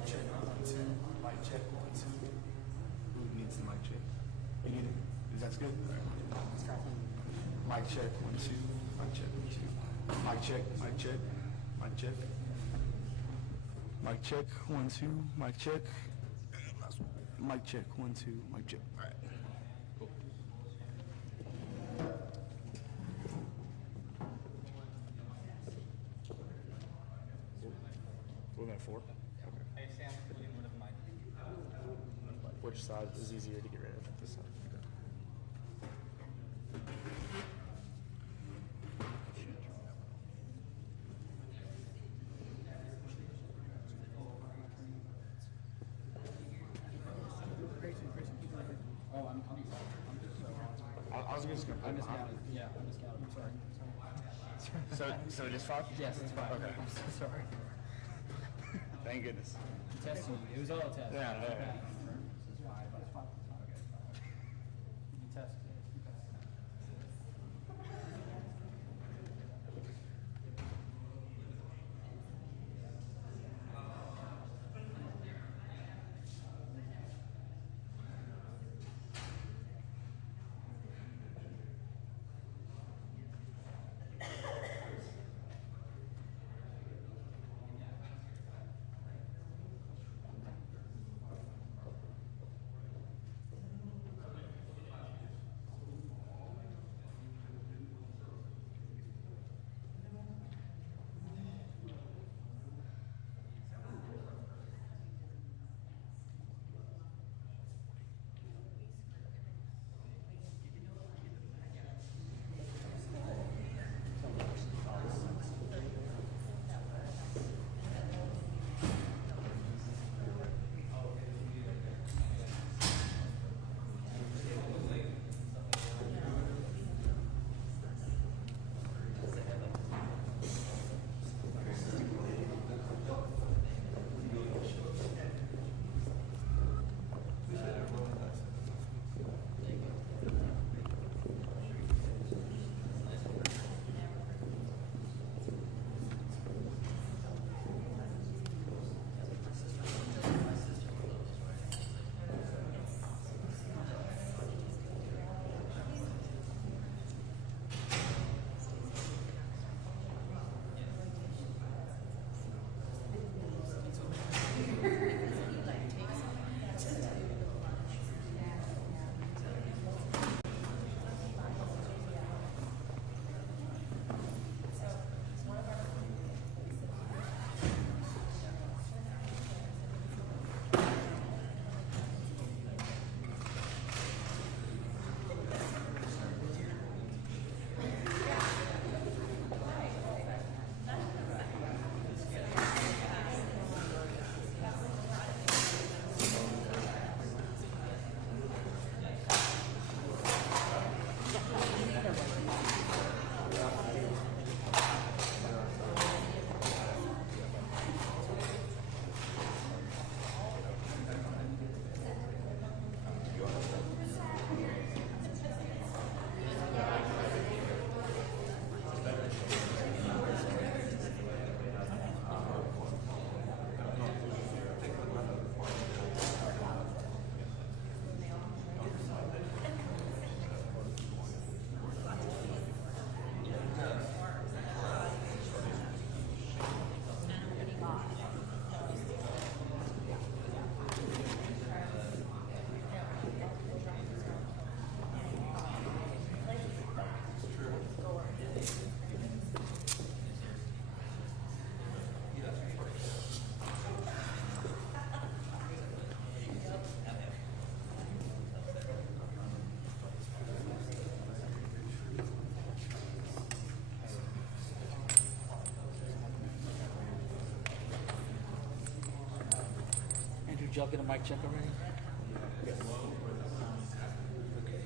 Mic check, 1, 2. Mic check, 1, 2. Who needs the mic check? You need it? That's good? Mic check, 1, 2. Mic check, 1, 2. Mic check, mic check, mic check. Mic check, 1, 2. Mic check. Mic check, 1, 2. Mic check. All right. Cool. We're at 4. Okay. Hey Sam, lean one of mine. Which side is easier to get rid of? This side. Oh, I'm I was just gonna. I'm miscounted. Yeah, I'm miscounted. I'm sorry. So it is 5? Yes, it's 5. Okay. I'm so sorry. Thank goodness. Testing you. It was all a test. Yeah. This is 5. That's 5. Okay. You test. Did y'all get a mic check already? Yes. Okay.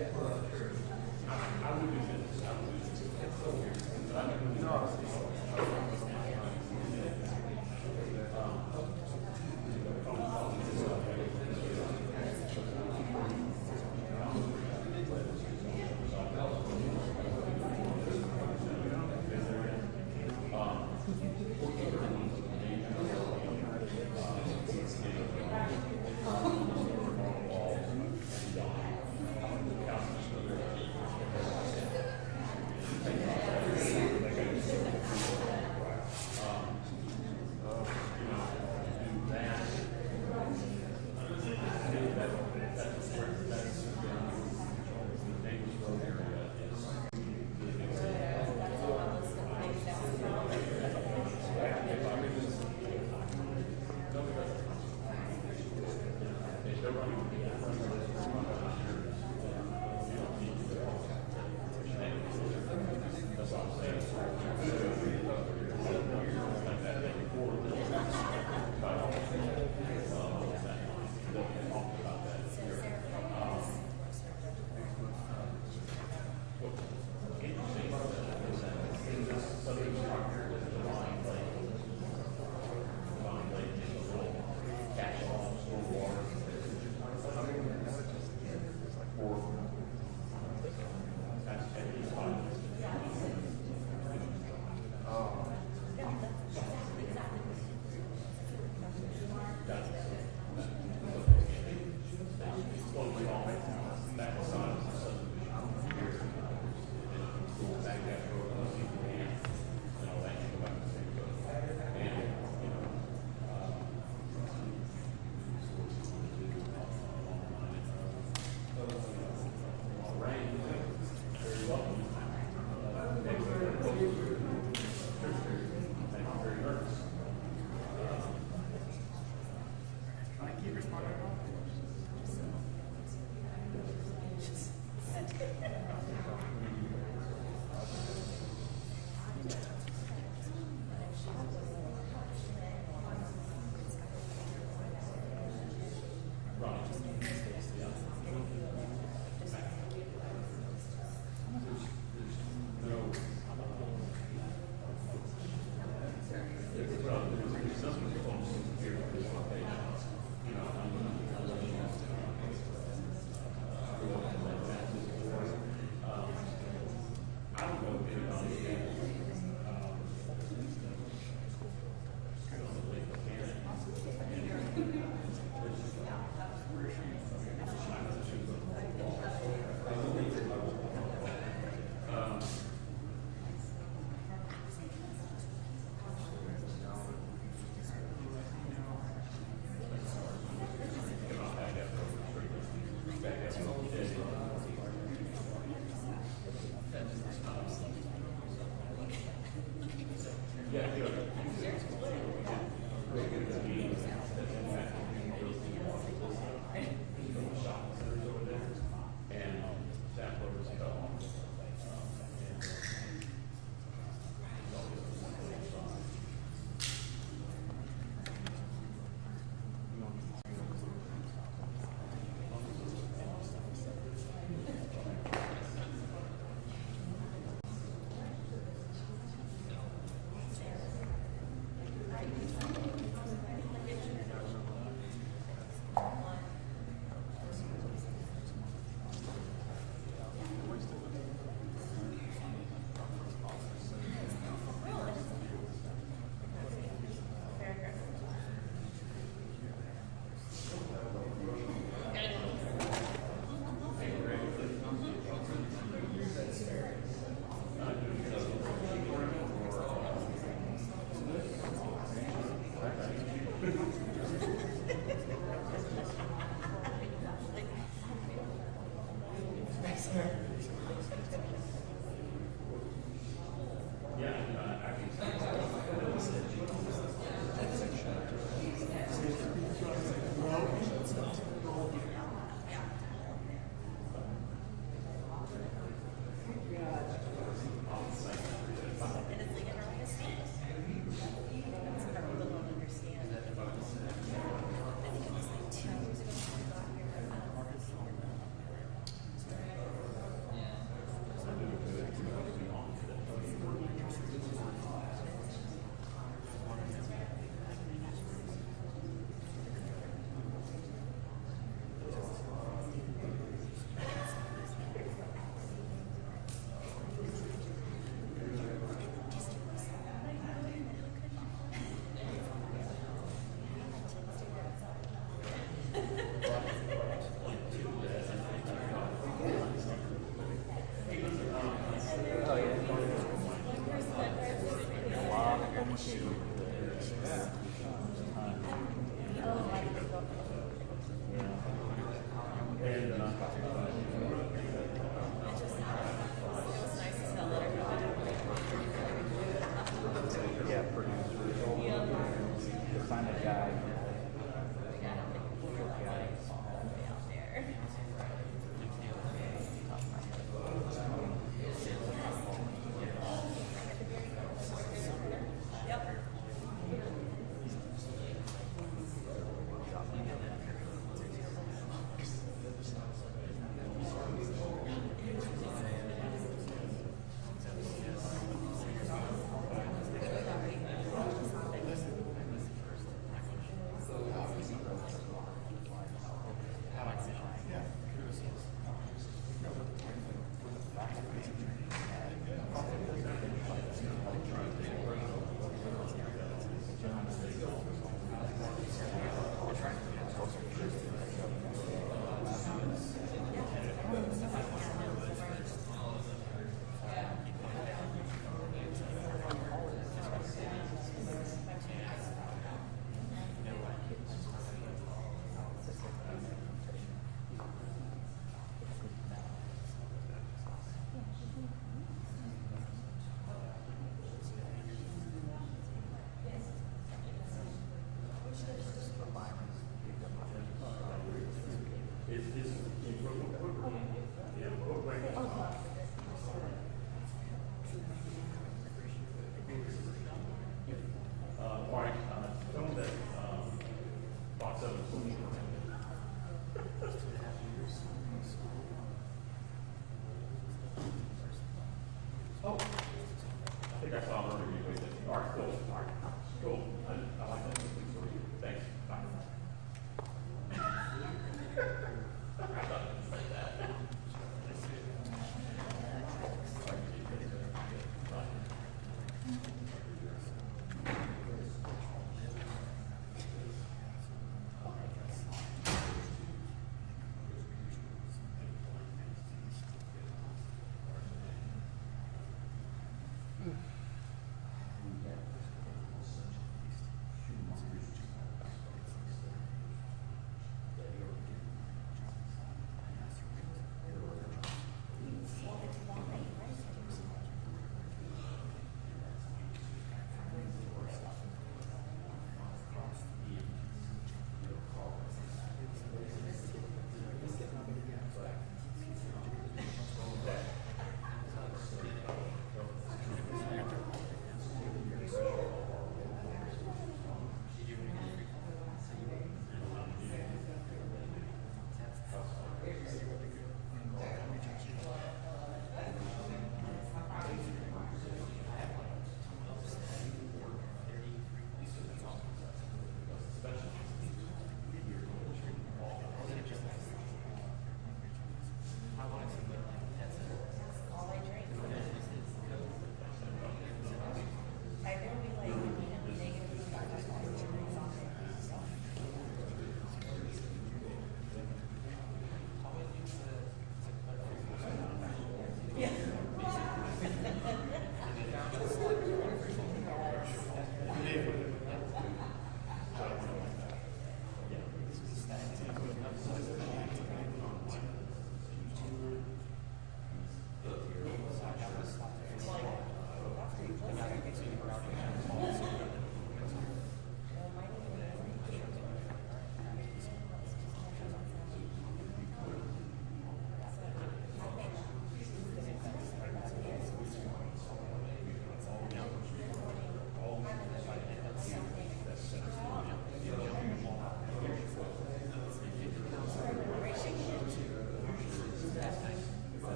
Marc,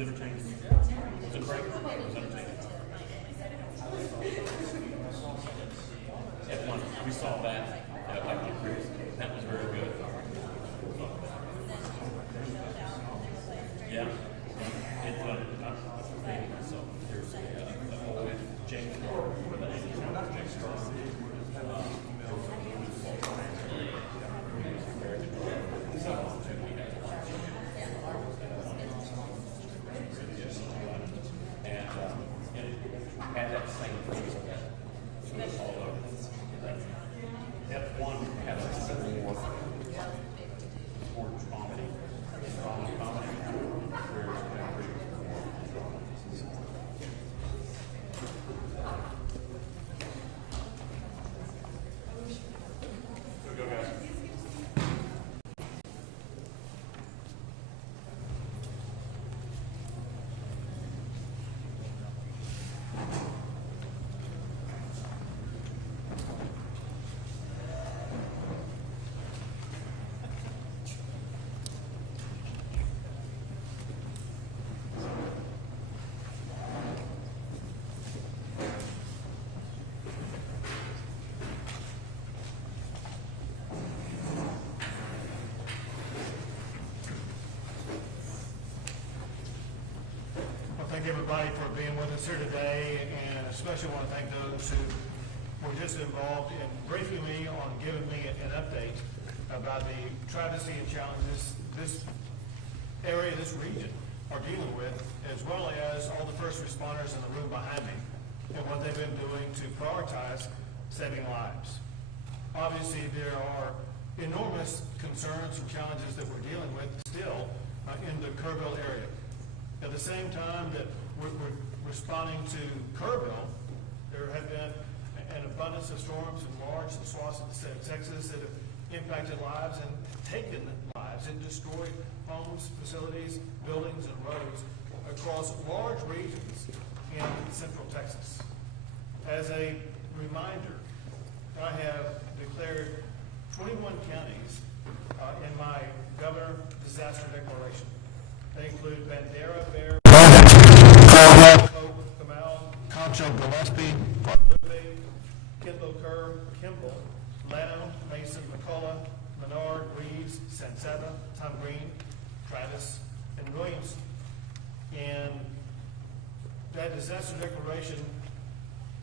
entertaining. It was a break. It was entertaining. At one, we saw that at like the cruise. That was very good. Yeah. It's so there's a whole James with the James Strong. Thank everybody for being with us here today, and especially want to thank those who were just involved in briefing me on giving me an update about the travesty and challenges this area, this region are dealing with, as well as all the first responders in the room behind me and what they've been doing to prioritize saving lives. Obviously, there are enormous concerns and challenges that we're dealing with still in the Kerrville area. At the same time that we're responding to Kerrville, there have been an abundance of storms in large swaths of the state of Texas that have impacted lives and taken lives and destroyed homes, facilities, buildings, and roads across large regions in central Texas. As a reminder, I have declared 21 counties in my governor disaster declaration. They include Bandera, Bear, Hope, Kamal, Concho, Gillespie, Guadalupe, Kendall, Kerr, Kimball, Llano, Mason, McCullough, Menard, Reeves, Sansetta, Tom Green, Travis, and Williams. And that disaster declaration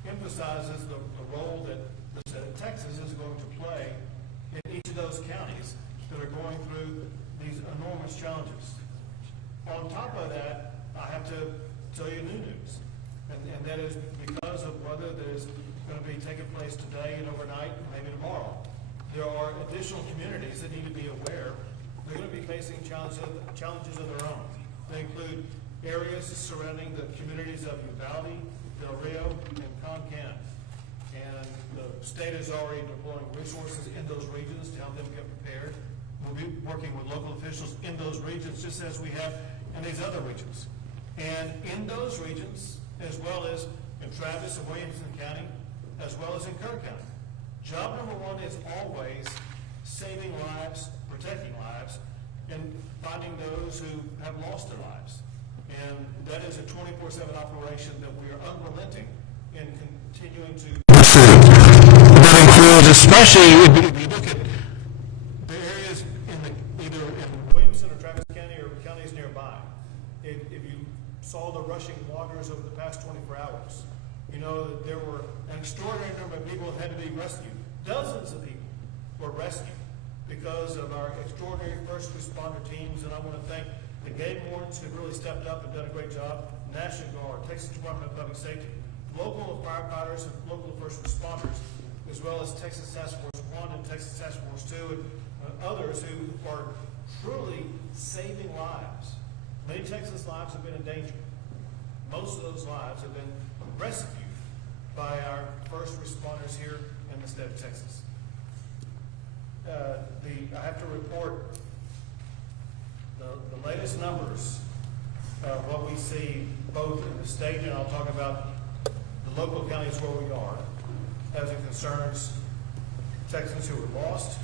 emphasizes the role that the state of Texas is going to play in each of those counties that are going through these enormous challenges. On top of that, I have to tell you new news, and that is because of weather that is going to be taking place today and overnight, and maybe tomorrow. There are additional communities that need to be aware they're going to be facing challenges of their own. They include areas surrounding the communities of Uvalde, Del Rio, and Concan. And the state is already deploying resources in those regions to help them get prepared. We'll be working with local officials in those regions, just as we have in these other regions. And in those regions, as well as in Travis and Williamson County, as well as in Kerr County, job number one is always saving lives, protecting lives, and finding those who have lost their lives. And that is a 24/7 operation that we are unrelenting in continuing to. That includes, especially if you look at the areas either in Williamson or Travis County or counties nearby. If you saw the rushing waters over the past 24 hours, you know that there were an extraordinary number of people that had to be rescued. Dozens of people were rescued because of our extraordinary first responder teams, and I want to thank the game wardens who really stepped up and done a great job, National Guard, Texas Department of Public Safety, local firefighters and local first responders, as well as Texas Task Force 1 and Texas Task Force 2, and others who are truly saving lives. Many Texas lives have been in danger. Most of those lives have been rescued by our first responders here in the state of Texas. I have to report the latest numbers of what we see both in the state, and I'll talk about the local counties where we are, as it concerns Texans who were lost,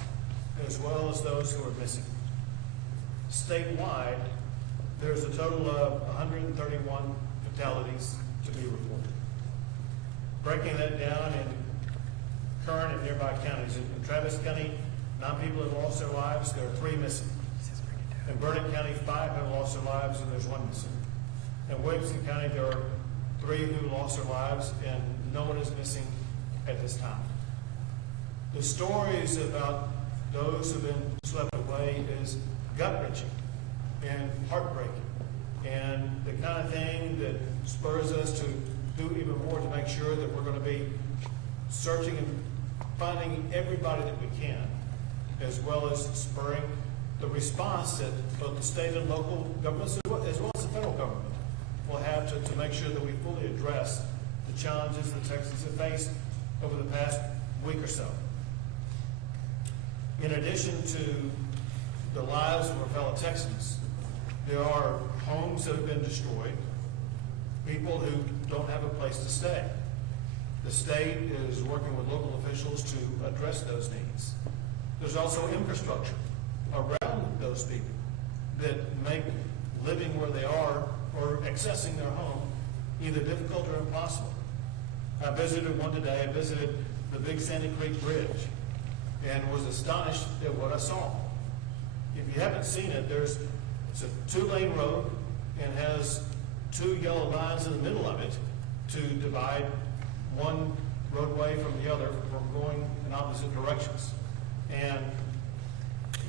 as well as those who are missing. Statewide, there's a total of 131 fatalities to be reported. Breaking that down in current and nearby counties. In Travis County, 9 people have lost their lives. There are 3 missing. In Burnett County, 5 have lost their lives, and there's 1 missing. In Williamson County, there are 3 who lost their lives, and no one is missing at this time. The stories about those who have been swept away is gut-wrenching and heartbreaking, and the kind of thing that spurs us to do even more to make sure that we're going to be searching and finding everybody that we can, as well as spurring the response that both the state and local governments, as well as the federal government, will have to make sure that we fully address the challenges that Texans have faced over the past week or so. In addition to the lives of our fellow Texans, there are homes that have been destroyed, people who don't have a place to stay. The state is working with local officials to address those needs. There's also infrastructure around those people that make living where they are or accessing their home either difficult or impossible. I visited one today. I visited the Big Sandy Creek Bridge and was astonished at what I saw. If you haven't seen it, it's a 2-lane road and has 2 yellow lines in the middle of it to divide one roadway from the other from going in opposite directions. And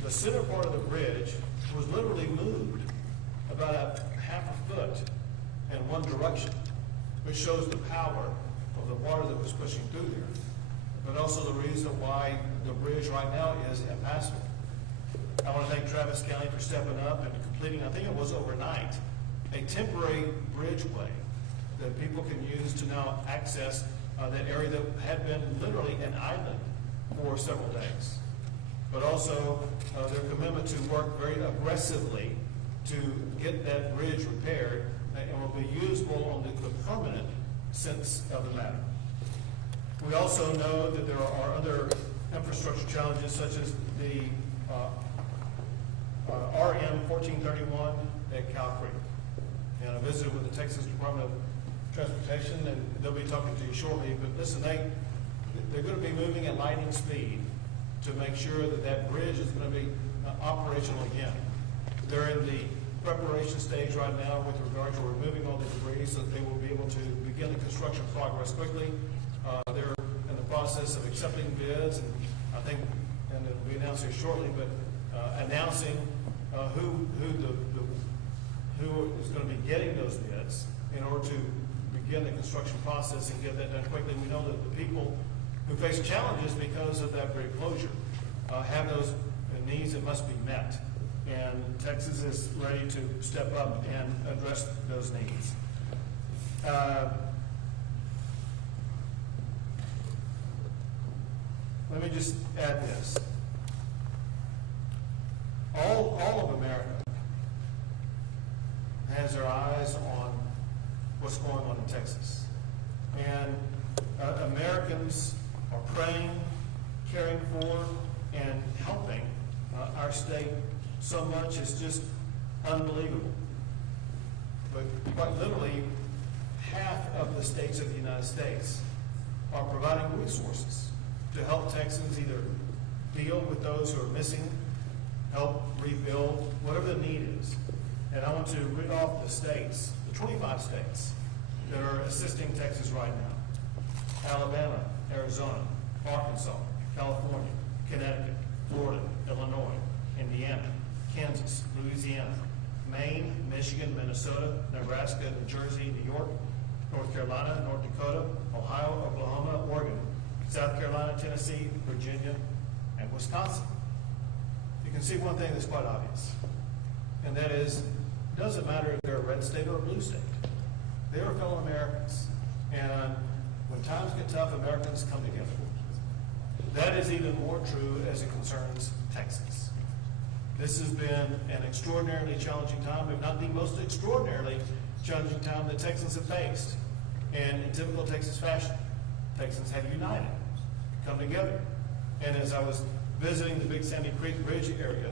the center part of the bridge was literally moved about a half a foot in one direction, which shows the power of the water that was pushing through there, but also the reason why the bridge right now is impassable. I want to thank Travis County for stepping up and completing, I think it was overnight, a temporary bridgeway that people can use to now access that area that had been literally an island for several days. But also their commitment to work very aggressively to get that bridge repaired and will be usable on the permanent sense of the matter. We also know that there are other infrastructure challenges such as the RM 1431 at Cow Creek. And I visited with the Texas Department of Transportation, and they'll be talking to you shortly. But listen, they're going to be moving at lightning speed to make sure that that bridge is going to be operational again. They're in the preparation stage right now with regard to removing all the debris so that they will be able to begin the construction progress quickly. They're in the process of accepting bids, and I think, and it'll be announced here shortly, but announcing who is going to be getting those bids in order to begin the construction process and get that done quickly. We know that the people who face challenges because of that bridge closure have those needs that must be met. And Texas is ready to step up and address those needs. Let me just add this. All of America has their eyes on what's going on in Texas. And Americans are praying, caring for, and helping our state so much. It's just unbelievable. But quite literally, half of the states of the United States are providing resources to help Texans either deal with those who are missing, help rebuild, whatever the need is. And I want to read off the states, the 25 states that are assisting Texas right now: Alabama, Arizona, Arkansas, California, Connecticut, Florida, Illinois, Indiana, Kansas, Louisiana, Maine, Michigan, Minnesota, Nebraska, New Jersey, New York, North Carolina, North Dakota, Ohio, Oklahoma, Oregon, South Carolina, Tennessee, Virginia, and Wisconsin. You can see one thing that's quite obvious, and that is, it doesn't matter if they're a red state or a blue state. They are fellow Americans, and when times get tough, Americans come together. That is even more true as it concerns Texas. This has been an extraordinarily challenging time, if not the most extraordinarily challenging time that Texans have faced. And in typical Texas fashion, Texans have united, come together. And as I was visiting the Big Sandy Creek Bridge area,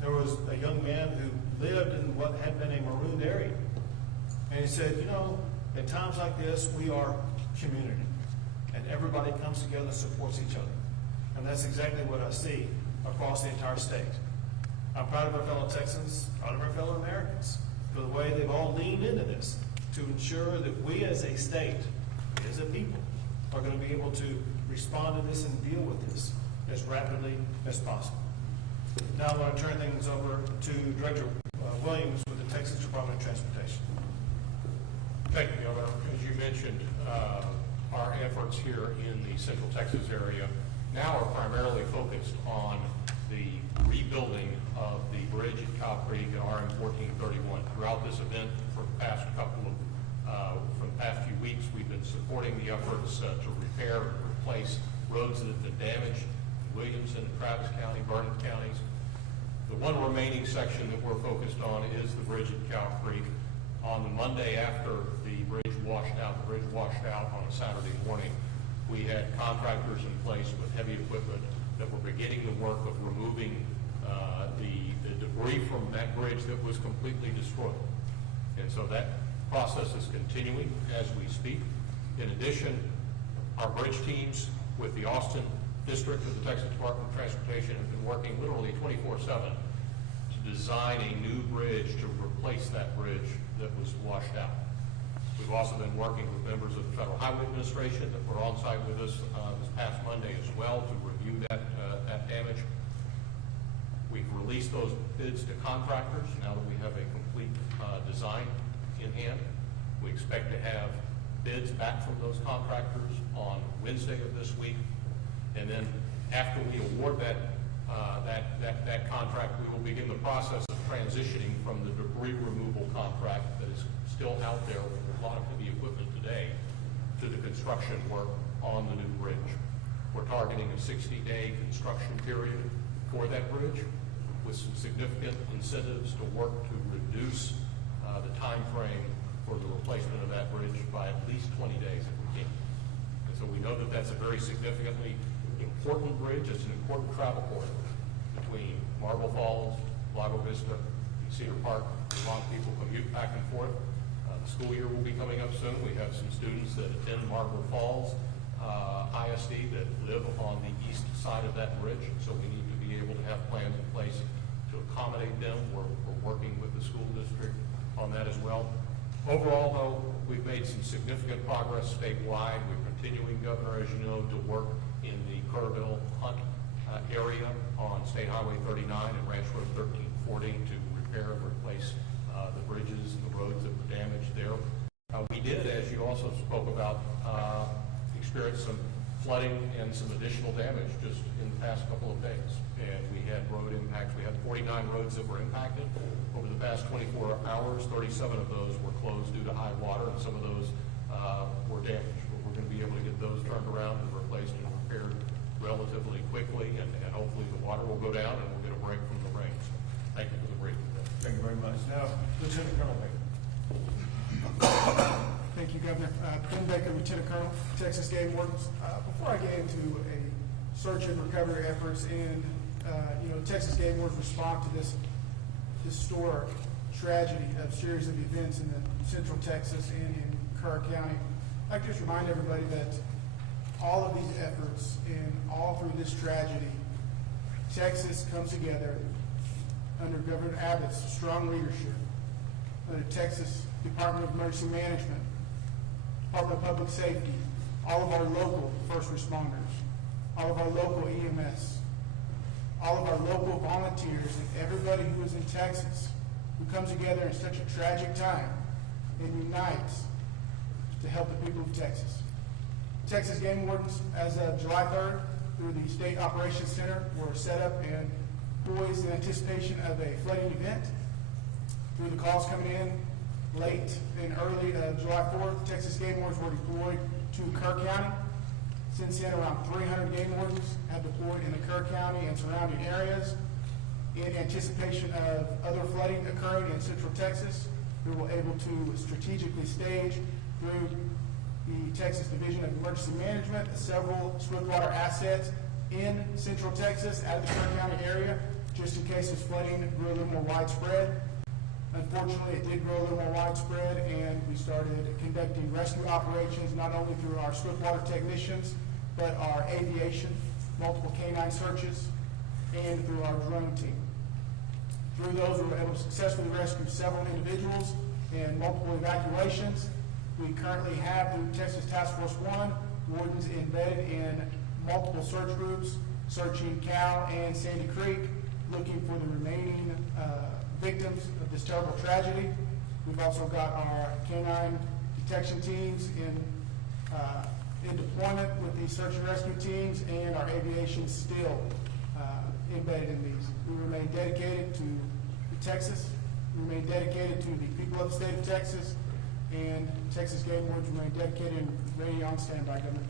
there was a young man who lived in what had been a marooned area. And he said, you know, at times like this, we are community. And everybody comes together and supports each other. And that's exactly what I see across the entire state. I'm proud of our fellow Texans, proud of our fellow Americans, for the way they've all leaned into this to ensure that we as a state, as a people, are going to be able to respond to this and deal with this as rapidly as possible. Now I want to turn things over to Director Williams with the Texas Department of Transportation. Thank you, Governor. As you mentioned, our efforts here in the Central Texas area now are primarily focused on the rebuilding of the bridge at Cow Creek and RM 1431. Throughout this event, for the past few weeks, we've been supporting the efforts to repair and replace roads that have been damaged in Williamson and Travis County, Vernon counties. The one remaining section that we're focused on is the bridge at Cow Creek. On the Monday after the bridge washed out on a Saturday morning, we had contractors in place with heavy equipment that were beginning the work of removing the debris from that bridge that was completely destroyed. And so that process is continuing as we speak. In addition, our bridge teams with the Austin District of the Texas Department of Transportation have been working literally 24/7 to design a new bridge to replace that bridge that was washed out. We've also been working with members of the Federal Highway Administration that were on site with us this past Monday as well to review that damage. We've released those bids to contractors now that we have a complete design in hand. We expect to have bids back from those contractors on Wednesday of this week. And then after we award that contract, we will begin the process of transitioning from the debris removal contract that is still out there with a lot of heavy equipment today to the construction work on the new bridge. We're targeting a 60-day construction period for that bridge with some significant incentives to work to reduce the time frame for the replacement of that bridge by at least 20 days if we can. And so we know that that's a very significantly important bridge. It's an important travel corridor between Marble Falls, Lago Vista, Cedar Park. A lot of people commute back and forth. The school year will be coming up soon. We have some students that attend Marble Falls ISD that live on the east side of that bridge, so we need to be able to have plans in place to accommodate them. We're working with the school district on that as well. Overall, though, we've made some significant progress statewide. We're continuing, Governor, as you know, to work in the Kerrville Hunt area on State Highway 39 and Ranch Road 1340 to repair and replace the bridges and the roads that were damaged there. We did, as you also spoke about, experience some flooding and some additional damage just in the past couple of days. And we had road impacts. We had 49 roads that were impacted. Over the past 24 hours, 37 of those were closed due to high water, and some of those were damaged. But we're going to be able to get those turned around and replaced and repaired relatively quickly, and hopefully the water will go down and we'll get a break from the rain. So thank you for the briefing. Thank you very much. Now, Lieutenant Colonel Baker. Thank you, Governor. Ben Baker, Lieutenant Colonel, Texas Game Wardens. Before I get into a search and recovery efforts and, Texas Game Wardens respond to this historic tragedy of series of events in the Central Texas and in Kerr County, I'd like to just remind everybody that all of these efforts and all through this tragedy, Texas comes together under Governor Abbott's strong leadership, under Texas Department of Emergency Management, Department of Public Safety, all of our local first responders, all of our local EMS, all of our local volunteers, and everybody who is in Texas who comes together in such a tragic time and unites to help the people of Texas. Texas Game Wardens, as of July 3rd, through the State Operations Center, were set up and poised in anticipation of a flooding event. Through the calls coming in late and early July 4th, Texas Game Wardens were deployed to Kerr County. Since then, around 300 game wardens have deployed in the Kerr County and surrounding areas in anticipation of other flooding occurring in Central Texas. We were able to strategically stage through the Texas Division of Emergency Management several swiftwater assets in Central Texas out of the Kerr County area, just in case this flooding grew a little more widespread. Unfortunately, it did grow a little more widespread, and we started conducting rescue operations not only through our swiftwater technicians, but our aviation, multiple canine searches, and through our drone team. Through those, we were able to successfully rescue several individuals and multiple evacuations. We currently have, through Texas Task Force 1, wardens embedded in multiple search groups, searching Cow and Sandy Creek, looking for the remaining victims of this terrible tragedy. We've also got our canine detection teams in deployment with the search and rescue teams, and our aviation still embedded in these. We remain dedicated to Texas. We remain dedicated to the people of the state of Texas, and Texas Game Wardens remain dedicated and ready on standby, Governor.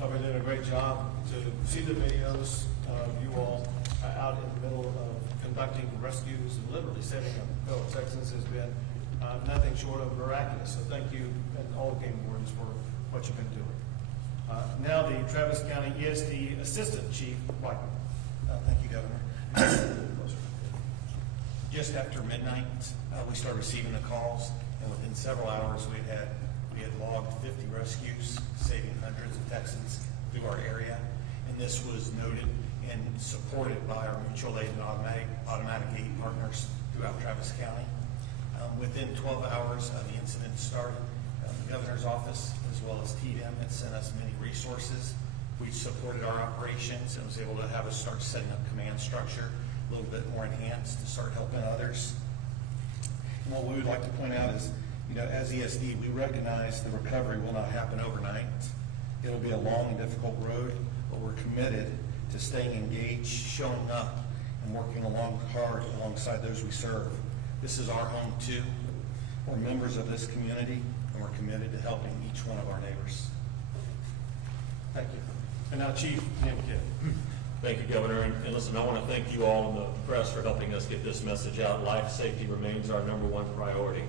You're doing a great job. To see the videos of you all out in the middle of conducting rescues and literally saving a fellow Texans has been nothing short of miraculous. So thank you and all game wardens for what you've been doing. Now the Travis County ESD Assistant Chief Weidman. Thank you, Governor. Just after midnight, we started receiving the calls, and within several hours we had logged 50 rescues, saving hundreds of Texans through our area. And this was noted and supported by our mutual aid and automatic aid partners throughout Travis County. Within 12 hours of the incident started, the governor's office as well as TDM had sent us many resources. We supported our operations and was able to have us start setting up command structure a little bit more enhanced to start helping others. And what we would like to point out is, as ESD, we recognize the recovery will not happen overnight. It'll be a long and difficult road, but we're committed to staying engaged, showing up, and working hard alongside those we serve. This is our home too. We're members of this community, and we're committed to helping each one of our neighbors. Thank you. And now Chief Jim Kidd. Thank you, Governor. And listen, I want to thank you all in the press for helping us get this message out. Life safety remains our #1 priority.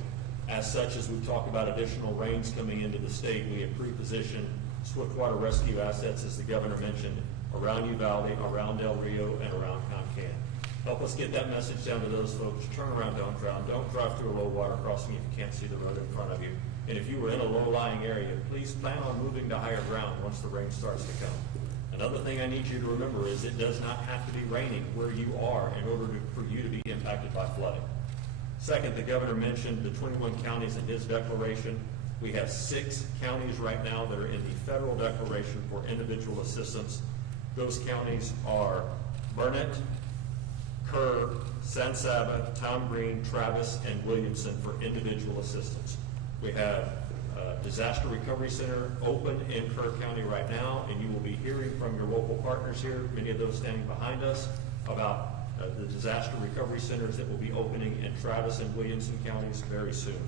As such, as we've talked about additional rains coming into the state, we have pre-positioned swiftwater rescue assets, as the governor mentioned, around Uvalde, around Del Rio, and around Concan. Help us get that message down to those folks. Turn around, don't drown. Don't drive through a low water crossing if you can't see the road in front of you. And if you were in a low-lying area, please plan on moving to higher ground once the rain starts to come. Another thing I need you to remember is it does not have to be raining where you are in order for you to be impacted by flooding. Second, the governor mentioned the 21 counties in his declaration. We have 6 counties right now that are in the federal declaration for individual assistance. Those counties are Burnett, Kerr, San Saba, Tom Green, Travis, and Williamson for individual assistance. We have a disaster recovery center open in Kerr County right now, and you will be hearing from your local partners here, many of those standing behind us, about the disaster recovery centers that will be opening in Travis and Williamson counties very soon.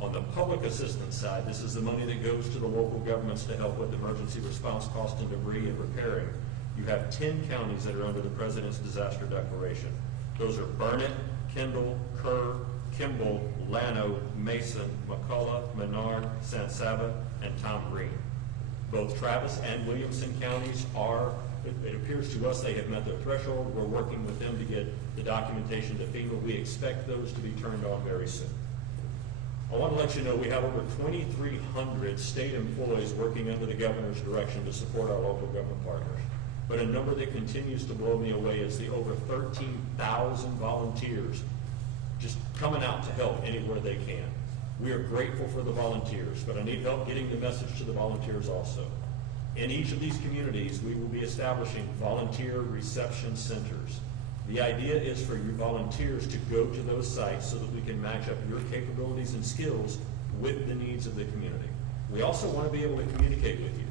On the public assistance side, this is the money that goes to the local governments to help with emergency response cost and debris and repairing. You have 10 counties that are under the President's disaster declaration. Those are Burnett, Kendall, Kerr, Kimball, Llano, Mason, McCullough, Menard, San Saba, and Tom Green. Both Travis and Williamson counties are, it appears to us they have met their threshold. We're working with them to get the documentation to FEMA. We expect those to be turned on very soon. I want to let you know we have over 2,300 state employees working under the governor's direction to support our local government partners. But a number that continues to blow me away is the over 13,000 volunteers just coming out to help anywhere they can. We are grateful for the volunteers, but I need help getting the message to the volunteers also. In each of these communities, we will be establishing volunteer reception centers. The idea is for your volunteers to go to those sites so that we can match up your capabilities and skills with the needs of the community. We also want to be able to communicate with you.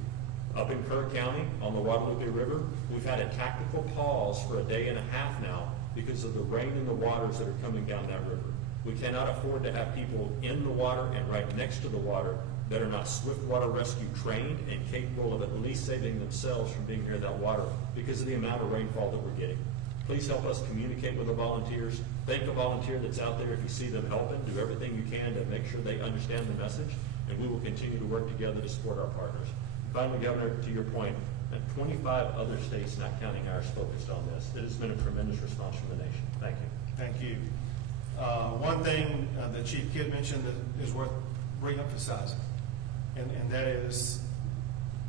Up in Kerr County, on the Guadalupe River, we've had a tactical pause for a day and a half now because of the rain and the waters that are coming down that river. We cannot afford to have people in the water and right next to the water that are not swiftwater rescue trained and capable of at least saving themselves from being near that water because of the amount of rainfall that we're getting. Please help us communicate with the volunteers. Thank a volunteer that's out there if you see them helping. Do everything you can to make sure they understand the message, and we will continue to work together to support our partners. Finally, Governor, to your point, 25 other states, not counting ours, focused on this. It has been a tremendous response from the nation. Thank you. Thank you. One thing that Chief Kidd mentioned that is worth re-emphasizing, and that is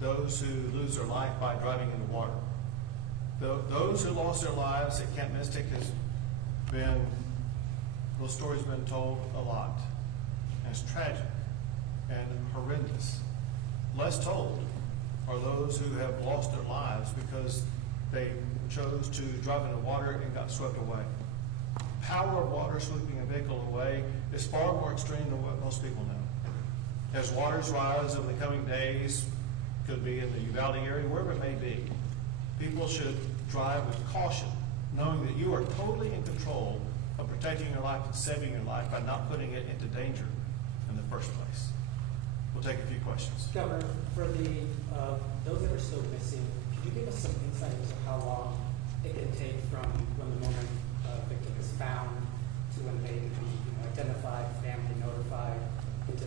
those who lose their life by driving in the water. Those who lost their lives at Camp Mystic those stories have been told a lot. And it's tragic and horrendous. Less told are those who have lost their lives because they chose to drive in the water and got swept away. Power of water sweeping a vehicle away is far more extreme than what most people know. As waters rise over the coming days, could be in the Uvalde area, wherever it may be, people should drive with caution, knowing that you are totally in control of protecting your life and saving your life by not putting it into danger in the first place. We'll take a few questions. Governor, for those that are still missing, could you give us some insight into how long it can take from when the moment victim is found to when they become identified, family notified, into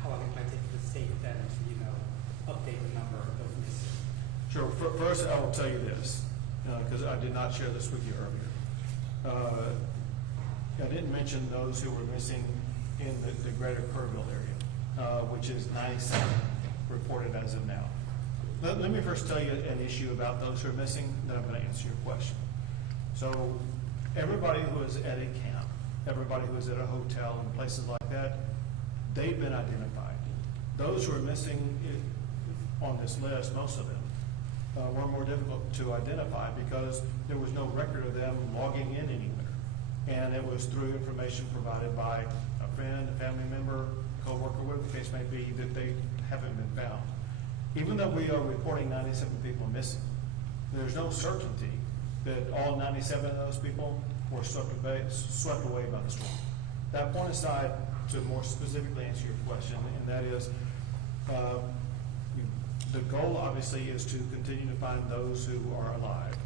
how long it might take for the state then to update the number of those missing? Sure. First, I will tell you this, because I did not share this with you earlier. I didn't mention those who were missing in the greater Kerrville area, which is 97 reported as of now. Let me first tell you an issue about those who are missing, then I'm going to answer your question. So everybody who is at a camp, everybody who is at a hotel and places like that, they've been identified. Those who are missing on this list, most of them, were more difficult to identify because there was no record of them logging in anywhere. And it was through information provided by a friend, a family member, co-worker, whatever the case may be, that they haven't been found. Even though we are reporting 97 people missing, there's no certainty that all 97 of those people were swept away by the storm. That point aside, to more specifically answer your question, and that is, the goal obviously is to continue to find those who are alive.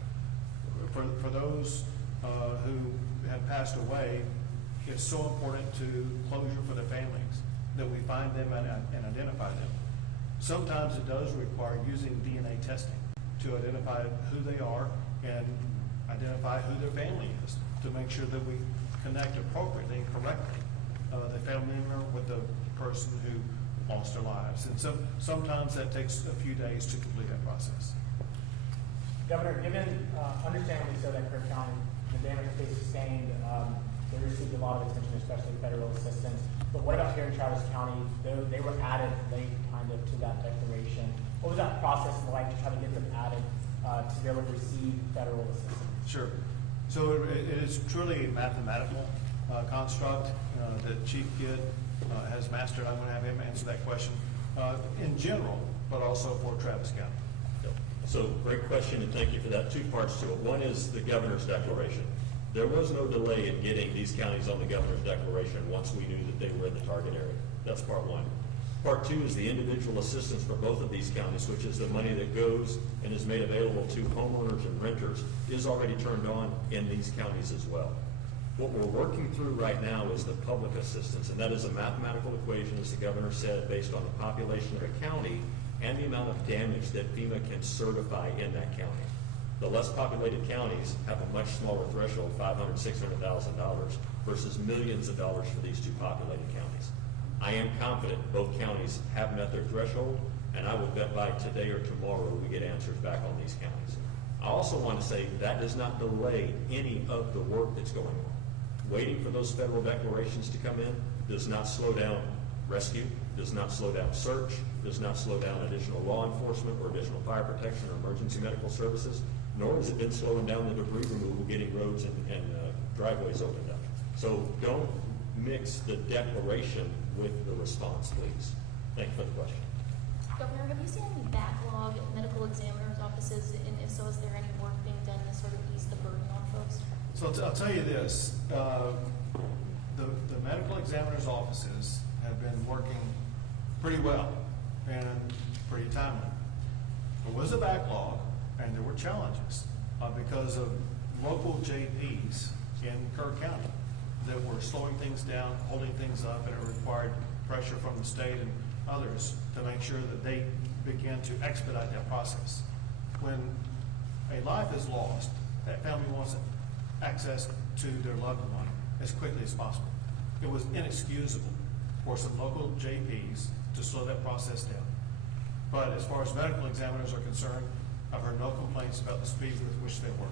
For those who have passed away, it's so important to closure for the families that we find them and identify them. Sometimes it does require using DNA testing to identify who they are and identify who their family is, to make sure that we connect appropriately and correctly the family member with the person who lost their lives. And so sometimes that takes a few days to complete that process. Governor, given, understandably so, that Kirk County, the damage they sustained, they received a lot of attention, especially federal assistance. But what about here in Travis County? They were added late, kind of, to that declaration. What was that process like to try to get them added to be able to receive federal assistance? Sure. So it is truly a mathematical construct that Chief Kidd has mastered. I'm going to have him answer that question in general, but also for Travis County. So great question, and thank you for that. Two parts to it. One is the governor's declaration. There was no delay in getting these counties on the governor's declaration once we knew that they were in the target area. That's part one. Part two is the individual assistance for both of these counties, which is the money that goes and is made available to homeowners and renters, is already turned on in these counties as well. What we're working through right now is the public assistance, and that is a mathematical equation, as the governor said, based on the population of a county and the amount of damage that FEMA can certify in that county. The less populated counties have a much smaller threshold, $500,000, $600,000, versus millions of dollars for these two populated counties. I am confident both counties have met their threshold, and I will bet by today or tomorrow we get answers back on these counties. I also want to say that does not delay any of the work that's going on. Waiting for those federal declarations to come in does not slow down rescue, does not slow down search, does not slow down additional law enforcement or additional fire protection or emergency medical services, nor has it been slowing down the debris removal, getting roads and driveways opened up. So don't mix the declaration with the response, please. Thank you for the question. Governor, have you seen any backlog at medical examiners' offices, and if so, is there any work being done to sort of ease the burden on folks? So I'll tell you this, the medical examiners' offices have been working pretty well and pretty timely. There was a backlog and there were challenges because of local JPs in Kirk County that were slowing things down, holding things up, and it required pressure from the state and others to make sure that they began to expedite that process. When a life is lost, that family wants access to their loved one as quickly as possible. It was inexcusable for some local JPs to slow that process down. But as far as medical examiners are concerned, I've heard no complaints about the speed with which they work.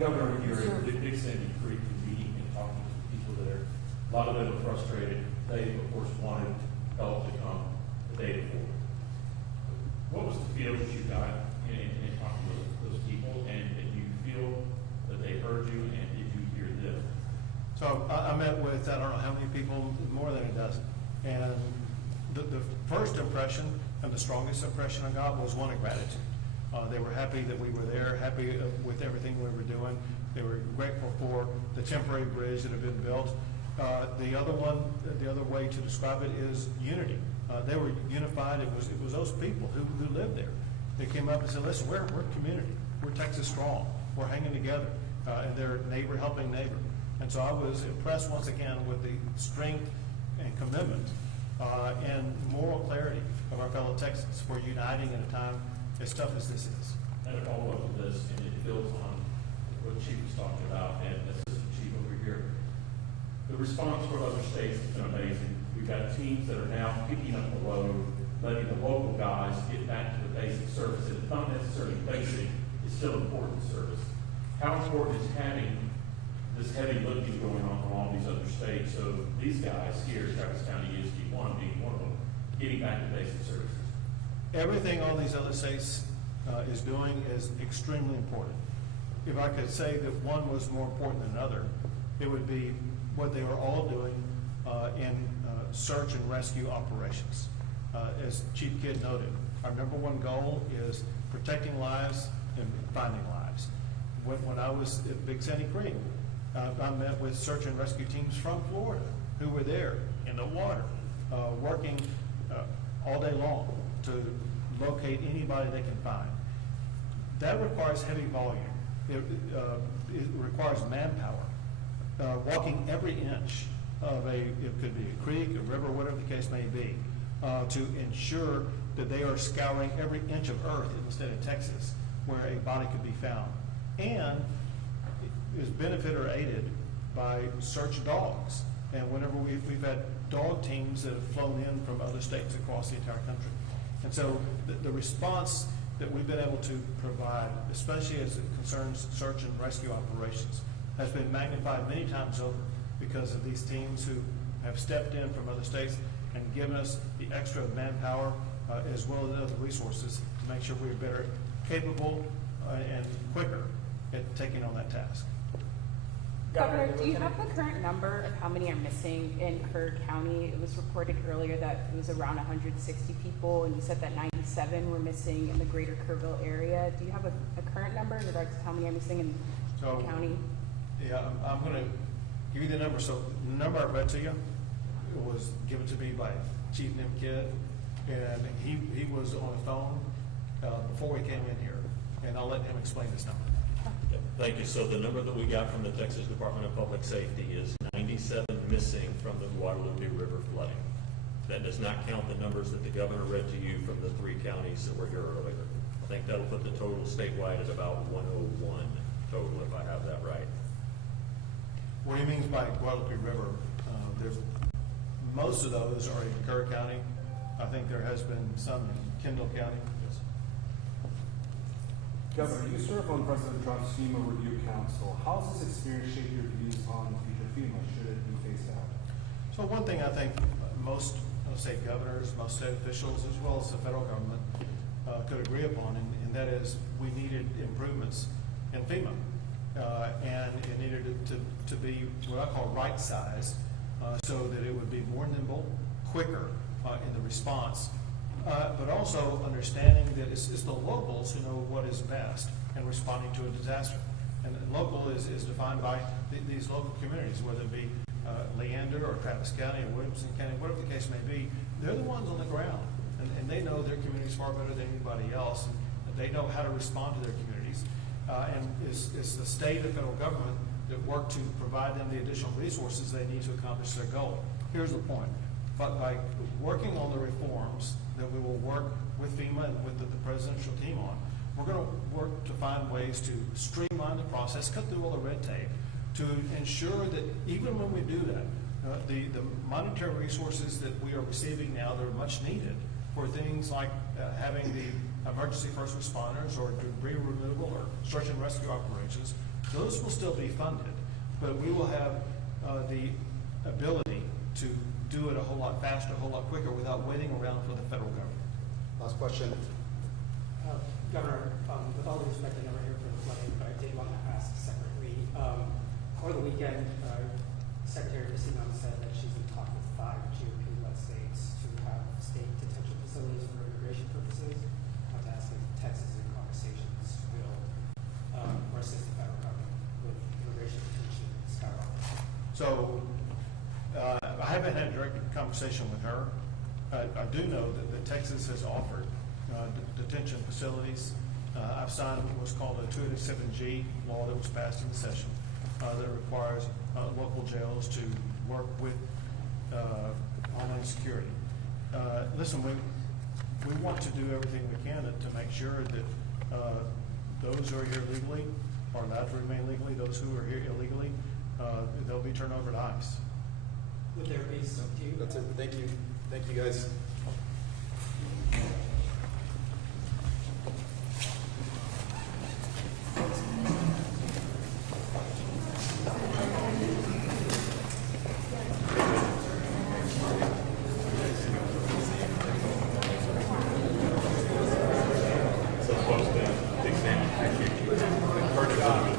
Governor, when you're in Big Sandy Creek meeting and talking to people there, a lot of them are frustrated. They, of course, wanted help to come the day before. What was the feel that you got in talking to those people, and did you feel that they heard you, and did you hear them? So I met with, I don't know how many people, more than a dozen. And the first impression and the strongest impression I got was one of gratitude. They were happy that we were there, happy with everything we were doing. They were grateful for the temporary bridge that had been built. The other way to describe it is unity. They were unified. It was those people who lived there. They came up and said, listen, we're community. We're Texas strong. We're hanging together. And they're neighbor helping neighbor. And so I was impressed once again with the strength and commitment and moral clarity of our fellow Texans for uniting at a time as tough as this is. And a follow-up to this, and it builds on what Chief was talking about, and Assistant Chief over here. The response from other states has been amazing. We've got teams that are now picking up the load, letting the local guys get back to the basic service. And it's not necessarily basic, it's still important service. How important is having this heavy lifting going on from all these other states? So these guys here, Travis County ESD 1 being one of them, getting back to basic services. Everything all these other states is doing is extremely important. If I could say that one was more important than another, it would be what they were all doing in search and rescue operations. As Chief Kidd noted, our number one goal is protecting lives and finding lives. When I was at Big Sandy Creek, I met with search and rescue teams from Florida who were there in the water, working all day long to locate anybody they can find. That requires heavy volume. It requires manpower, walking every inch of it could be a creek, a river, whatever the case may be, to ensure that they are scouring every inch of earth in the state of Texas where a body could be found. And is benefited or aided by search dogs. And whenever we've had dog teams that have flown in from other states across the entire country. And so the response that we've been able to provide, especially as it concerns search and rescue operations, has been magnified many times over because of these teams who have stepped in from other states and given us the extra manpower as well as other resources to make sure we're better capable and quicker at taking on that task. Governor, do you have the current number of how many are missing in Kerr County? It was reported earlier that it was around 160 people, and you said that 97 were missing in the greater Kerrville area. Do you have a current number in regards to how many are missing in the county? Yeah, I'm going to give you the number. So the number I read to you was given to me by Chief Nimkid, and he was on the phone before we came in here, and I'll let him explain this number. Thank you. So the number that we got from the Texas Department of Public Safety is 97 missing from the Guadalupe River flooding. That does not count the numbers that the governor read to you from the 3 counties that were here earlier. I think that'll put the total statewide at about 101 total, if I have that right. What he means by Guadalupe River, most of those are in Kerr County. I think there has been some in Kendall County. Yes. Governor, you serve on President Trump's FEMA Review Council. How has this experience shaped your views on future FEMA should it be phased out? So one thing I think most, let's say, governors, most state officials, as well as the federal government could agree upon, and that is we needed improvements in FEMA. And it needed to be what I call right-sized so that it would be more nimble, quicker in the response, but also understanding that it's the locals who know what is best in responding to a disaster. And local is defined by these local communities, whether it be Leander or Travis County or Williamson County, whatever the case may be. They're the ones on the ground, and they know their communities far better than anybody else, and they know how to respond to their communities. And it's the state and federal government that work to provide them the additional resources they need to accomplish their goal. Here's the point. But by working on the reforms that we will work with FEMA and with the presidential team on, we're going to work to find ways to streamline the process, cut through all the red tape, to ensure that even when we do that, the monetary resources that we are receiving now, they're much needed for things like having the emergency first responders or debris removal or search and rescue operations. Those will still be funded, but we will have the ability to do it a whole lot faster, a whole lot quicker without waiting around for the federal government. Last question. Governor, with all due respect, I never hear for the flooding, but I did want to ask separately. Over the weekend, Secretary Christine said that she's in talk with 5 GOP-led states to have state detention facilities for immigration purposes. I want to ask if Texas is in conversations will or assist the federal government with immigration detention skyrocket. So I haven't had a direct conversation with her. I do know that Texas has offered detention facilities. I've signed what's called a 287G law that was passed in the session that requires local jails to work with Homeland Security. Listen, we want to do everything we can to make sure that those who are here legally are allowed to remain legally. Those who are here illegally, they'll be turned over to ICE. Would there be some to you? That's it. Thank you. Thank you, guys. So, folks, the exam, appreciate you.